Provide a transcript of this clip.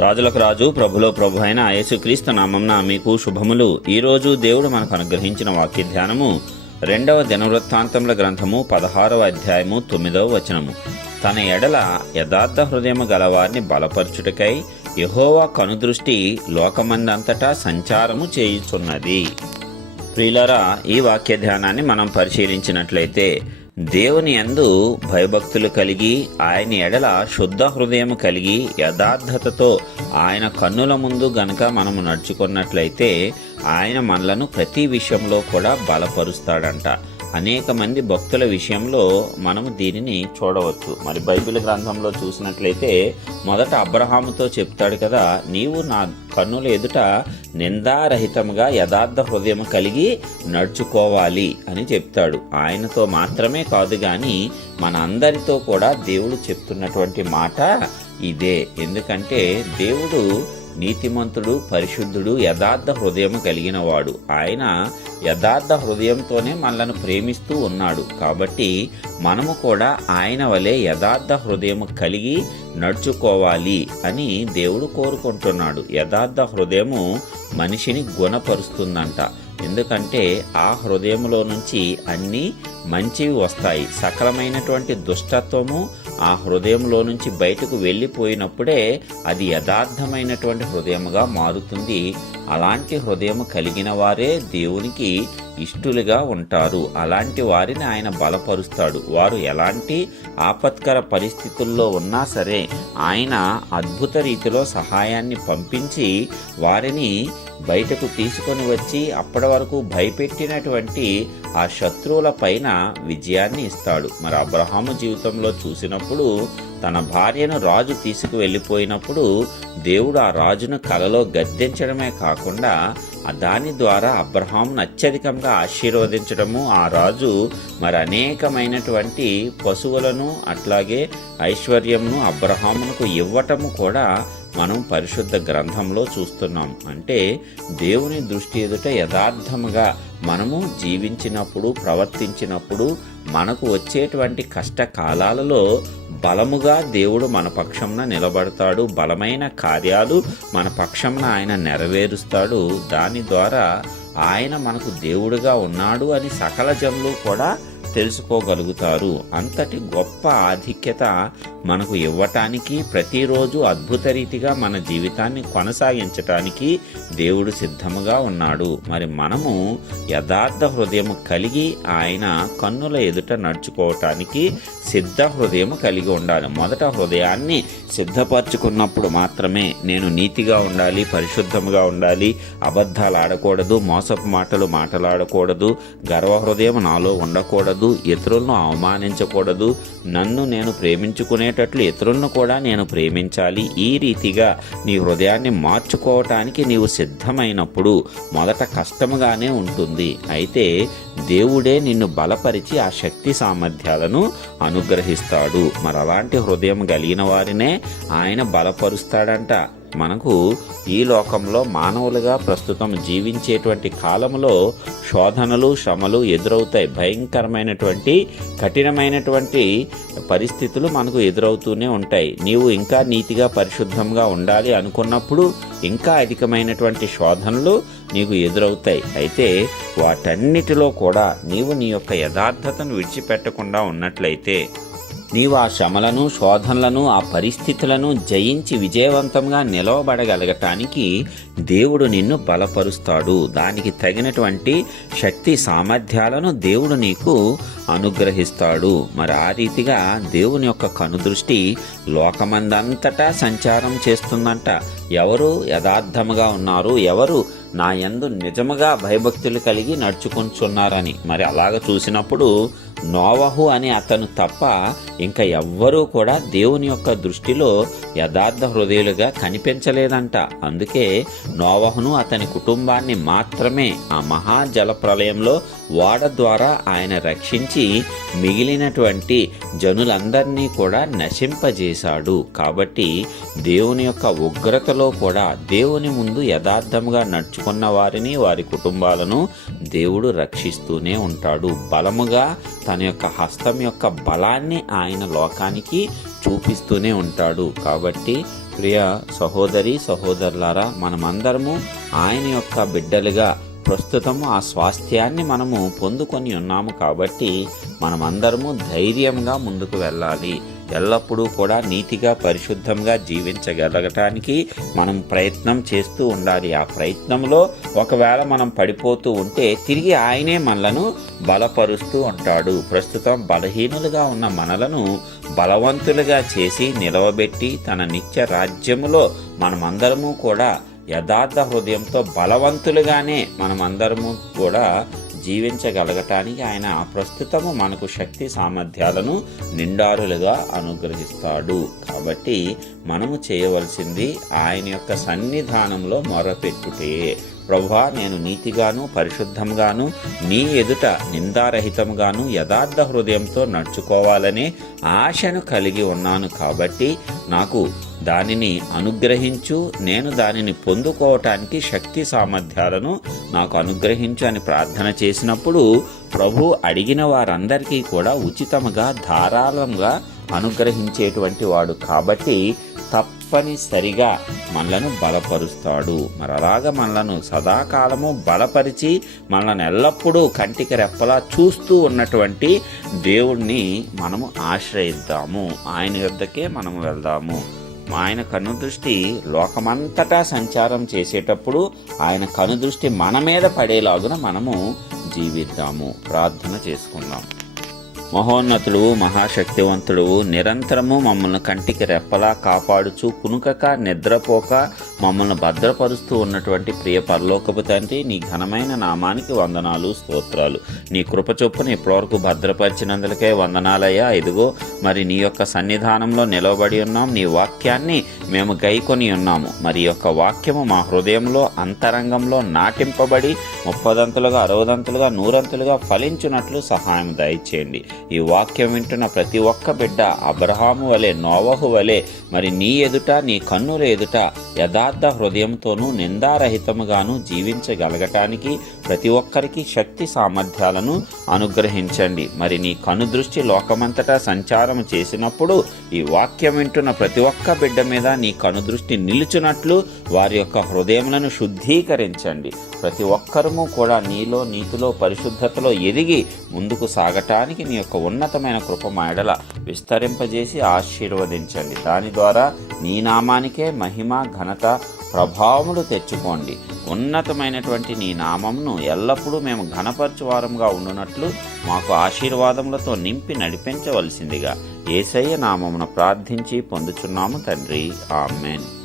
రాజులకు రాజు ప్రభులో ప్రభు అయిన యేసుక్రీస్తు నామంన మీకు శుభములు. ఈరోజు దేవుడు మనకు అనుగ్రహించిన వాక్య ధ్యానము రెండవ దినవృత్తాంతముల గ్రంథము పదహారవ అధ్యాయము తొమ్మిదవ వచనము. తన ఎడల యథార్థ హృదయము గలవారిని బలపరచుటకై యహోవా కనుదృష్టి లోకమందంతటా సంచారము చేయుచున్నది. ప్రియులరా ఈ వాక్య ధ్యానాన్ని మనం పరిశీలించినట్లయితే దేవుని యందు భయభక్తులు కలిగి ఆయన ఎడల శుద్ధ హృదయం కలిగి యథార్థతతో ఆయన కన్నుల ముందు గనక మనము నడుచుకున్నట్లయితే ఆయన మనలను ప్రతి విషయంలో కూడా బలపరుస్తాడంట. అనేక మంది భక్తుల విషయంలో మనము దీనిని చూడవచ్చు. మరి బైబిల్ గ్రంథంలో చూసినట్లయితే మొదట అబ్రహాముతో చెప్తాడు కదా నీవు నా కన్నుల ఎదుట నిందారహితంగా యథార్థ హృదయం కలిగి నడుచుకోవాలి అని చెప్తాడు. ఆయనతో మాత్రమే కాదు కానీ మన అందరితో కూడా దేవుడు చెప్తున్నటువంటి మాట ఇదే. ఎందుకంటే దేవుడు నీతిమంతుడు పరిశుద్ధుడు యథార్థ హృదయం కలిగినవాడు. ఆయన యథార్థ హృదయంతోనే మనలను ప్రేమిస్తూ ఉన్నాడు. కాబట్టి మనము కూడా ఆయన వలె యథార్థ హృదయం కలిగి నడుచుకోవాలి అని దేవుడు కోరుకుంటున్నాడు. యథార్థ హృదయము మనిషిని గుణపరుస్తుందంట. ఎందుకంటే ఆ హృదయంలో నుంచి అన్నీ మంచివి వస్తాయి. సకలమైనటువంటి దుష్టత్వము ఆ హృదయంలో నుంచి బయటకు వెళ్ళిపోయినప్పుడే అది యథార్థమైనటువంటి హృదయముగా మారుతుంది. అలాంటి హృదయం కలిగిన వారే దేవునికి ఇష్టులుగా ఉంటారు. అలాంటి వారిని ఆయన బలపరుస్తాడు. వారు ఎలాంటి ఆపత్కర పరిస్థితుల్లో ఉన్నా సరే ఆయన అద్భుత రీతిలో సహాయాన్ని పంపించి వారిని బయటకు తీసుకొని వచ్చి అప్పటి వరకు భయపెట్టినటువంటి ఆ శత్రువుల పైన విజయాన్ని ఇస్తాడు. మరి అబ్రహాము జీవితంలో చూసినప్పుడు తన భార్యను రాజు తీసుకు వెళ్ళిపోయినప్పుడు దేవుడు ఆ రాజును కలలో గద్దించడమే కాకుండా దాని ద్వారా అబ్రహాంను అత్యధికంగా ఆశీర్వదించడము ఆ రాజు మరి అనేకమైనటువంటి పశువులను అట్లాగే ఐశ్వర్యమును అబ్రహామునకు ఇవ్వటము కూడా మనం పరిశుద్ధ గ్రంథంలో చూస్తున్నాం. అంటే దేవుని దృష్టి ఎదుట యథార్థముగా మనము జీవించినప్పుడు ప్రవర్తించినప్పుడు మనకు వచ్చేటువంటి కష్టకాలాలలో బలముగా దేవుడు మన పక్షంన నిలబడతాడు. బలమైన కార్యాలు మన పక్షంన ఆయన నెరవేరుస్తాడు. దాని ద్వారా ఆయన మనకు దేవుడుగా ఉన్నాడు అని సకల జనులు కూడా తెలుసుకోగలుగుతారు. అంతటి గొప్ప ఆధిక్యత మనకు ఇవ్వటానికి ప్రతిరోజు అద్భుత రీతిగా మన జీవితాన్ని కొనసాగించటానికి దేవుడు సిద్ధముగా ఉన్నాడు. మరి మనము యథార్థ హృదయం కలిగి ఆయన కన్నుల ఎదుట నడుచుకోవటానికి సిద్ధ హృదయం కలిగి ఉండాలి. మొదట హృదయాన్ని సిద్ధపరచుకున్నప్పుడు మాత్రమే నేను నీతిగా ఉండాలి పరిశుద్ధముగా ఉండాలి అబద్ధాలు ఆడకూడదు మోసపు మాటలు మాటలాడకూడదు గర్వ హృదయం నాలో ఉండకూడదు ఇతరులను అవమానించకూడదు. నన్ను నేను ప్రేమించుకునేటట్లు ఇతరులను కూడా నేను ప్రేమించాలి. ఈ రీతిగా నీ హృదయాన్ని మార్చుకోవటానికి నీవు సిద్ధమైనప్పుడు మొదట కష్టముగానే ఉంటుంది. అయితే దేవుడే నిన్ను బలపరిచి ఆ శక్తి సామర్థ్యాలను అనుగ్రహిస్తాడు. మరి అలాంటి హృదయం కలిగిన వారినే ఆయన బలపరుస్తాడంట. మనకు ఈ లోకంలో మానవులుగా ప్రస్తుతం జీవించేటువంటి కాలంలో శోధనలు శ్రమలు ఎదురవుతాయి. భయంకరమైనటువంటి కఠినమైనటువంటి పరిస్థితులు మనకు ఎదురవుతూనే ఉంటాయి. నీవు ఇంకా నీతిగా పరిశుద్ధంగా ఉండాలి అనుకున్నప్పుడు ఇంకా అధికమైనటువంటి శోధనలు నీకు ఎదురవుతాయి. అయితే వాటన్నిటిలో కూడా నీవు నీ యొక్క యథార్థతను విడిచిపెట్టకుండా ఉన్నట్లయితే నీవు ఆ శ్రమలను శోధనలను ఆ పరిస్థితులను జయించి విజయవంతంగా నిలవబడగలగటానికి దేవుడు నిన్ను బలపరుస్తాడు. దానికి తగినటువంటి శక్తి సామర్థ్యాలను దేవుడు నీకు అనుగ్రహిస్తాడు. మరి ఆ రీతిగా దేవుని యొక్క కనుదృష్టి లోకమందంతటా సంచారం చేస్తుందంట. ఎవరు యథార్థముగా ఉన్నారు? ఎవరు నా యందు నిజముగా భయభక్తులు కలిగి నడుచుకుంటున్నారని. మరి అలాగ చూసినప్పుడు నోవహు అని అతను తప్ప ఇంకా ఎవ్వరూ కూడా దేవుని యొక్క దృష్టిలో యథార్థ హృదయులుగా కనిపించలేదంట. అందుకే నోవహును అతని కుటుంబాన్ని మాత్రమే ఆ మహాజల ప్రళయంలో ఓడ ద్వారా ఆయన రక్షించి మిగిలినటువంటి జనులందరినీ కూడా నశింపజేశాడు. కాబట్టి దేవుని యొక్క ఉగ్రతలో కూడా దేవుని ముందు యథార్థముగా నడుచుకున్న వారిని వారి కుటుంబాలను దేవుడు రక్షిస్తూనే ఉంటాడు. బలముగా తన యొక్క హస్తం యొక్క బలాన్ని ఆయన లోకానికి చూపిస్తూనే ఉంటాడు. కాబట్టి ప్రియ సహోదరి సహోదరులారా మనమందరము ఆయన యొక్క బిడ్డలుగా ప్రస్తుతము ఆ స్వాస్థ్యాన్ని మనము పొందుకొని ఉన్నాము కాబట్టి మనమందరము ధైర్యంగా ముందుకు వెళ్ళాలి. ఎల్లప్పుడూ కూడా నీతిగా పరిశుద్ధంగా జీవించగలగటానికి మనం ప్రయత్నం చేస్తూ ఉండాలి. ఆ ప్రయత్నంలో ఒకవేళ మనం పడిపోతూ ఉంటే తిరిగి ఆయనే మనలను బలపరుస్తూ ఉంటాడు. ప్రస్తుతం బలహీనులుగా ఉన్న మనలను బలవంతులుగా చేసి నిలవబెట్టి తన నిత్య రాజ్యములో మనమందరము కూడా యథార్థ హృదయంతో బలవంతులుగానే మనమందరము కూడా జీవించగలగటానికి ఆయన ప్రస్తుతము మనకు శక్తి సామర్థ్యాలను నిండారులుగా అనుగ్రహిస్తాడు. కాబట్టి మనము చేయవలసింది ఆయన యొక్క సన్నిధానంలో మొరపెట్టుటే. ప్రభా నేను నీతిగాను పరిశుద్ధంగాను నీ ఎదుట నిందారహితంగాను యథార్థ హృదయంతో నడుచుకోవాలనే ఆశను కలిగి ఉన్నాను కాబట్టి నాకు దానిని అనుగ్రహించు నేను దానిని పొందుకోవటానికి శక్తి సామర్థ్యాలను నాకు అనుగ్రహించు అని ప్రార్థన చేసినప్పుడు ప్రభు అడిగిన వారందరికీ కూడా ఉచితముగా ధారాళంగా అనుగ్రహించేటువంటి వాడు కాబట్టి తప్పనిసరిగా మనలను బలపరుస్తాడు. మరి అలాగ మనలను సదాకాలము బలపరిచి మనల్ని ఎల్లప్పుడూ కంటికి రెప్పలా చూస్తూ ఉన్నటువంటి దేవుణ్ణి మనము ఆశ్రయిద్దాము. ఆయన యొద్దకే మనం వెళ్దాము. ఆయన కనుదృష్టి లోకమంతటా సంచారం చేసేటప్పుడు ఆయన కనుదృష్టి మన మీద పడేలాగున మనము జీవిద్దాము. ప్రార్థన చేసుకుందాం. మహోన్నతుడు మహాశక్తివంతుడు నిరంతరము మమ్మల్ని కంటికి రెప్పలా కాపాడుచు కునుకక నిద్రపోక మమ్మల్ని భద్రపరుస్తూ ఉన్నటువంటి ప్రియ పరలోకపు తండ్రి నీ ఘనమైన నామానికి వందనాలు స్తోత్రాలు. నీ కృప చొప్పున ఇప్పటివరకు భద్రపరిచినందులకే వందనాలయ్యా. ఇదిగో మరి నీ యొక్క సన్నిధానంలో నిలవబడి ఉన్నాం. నీ వాక్యాన్ని మేము గైకొని ఉన్నాము. మరి యొక్క వాక్యము మా హృదయంలో అంతరంగంలో నాటింపబడి ముప్పదంతులుగా అరవదంతులుగా నూరంతులుగా ఫలించున్నట్లు సహాయం దయచేయండి. ఈ వాక్యం వింటున్న ప్రతి ఒక్క బిడ్డ అబ్రహాము వలె నోవహు వలె మరి నీ ఎదుట నీ కన్నుల ఎదుట యథార్థ హృదయంతోనూ నిందారహితముగాను జీవించగలగటానికి ప్రతి ఒక్కరికి శక్తి సామర్థ్యాలను అనుగ్రహించండి. మరి నీ కనుదృష్టి లోకమంతటా సంచారం చేసినప్పుడు ఈ వాక్యం వింటున్న ప్రతి ఒక్క బిడ్డ మీద నీ కనుదృష్టి నిలుచున్నట్లు వారి యొక్క హృదయములను శుద్ధీకరించండి. ప్రతి ఒక్కరము కూడా నీలో నీతిలో పరిశుద్ధతలో ఎదిగి ముందుకు సాగటానికి నీ యొక్క ఉన్నతమైన కృప మాయడల విస్తరింపజేసి ఆశీర్వదించండి. దాని ద్వారా నీ నామానికే మహిమ ఘనత ప్రభావములు తెచ్చుకోండి. ఉన్నతమైనటువంటి నీ నామంను ఎల్లప్పుడూ మేము ఘనపరచువారంగా ఉండునట్లు మాకు ఆశీర్వాదములతో నింపి నడిపించవలసిందిగా ఏసయ్య నామమును ప్రార్థించి పొందుచున్నాము తండ్రి. ఆమెన్.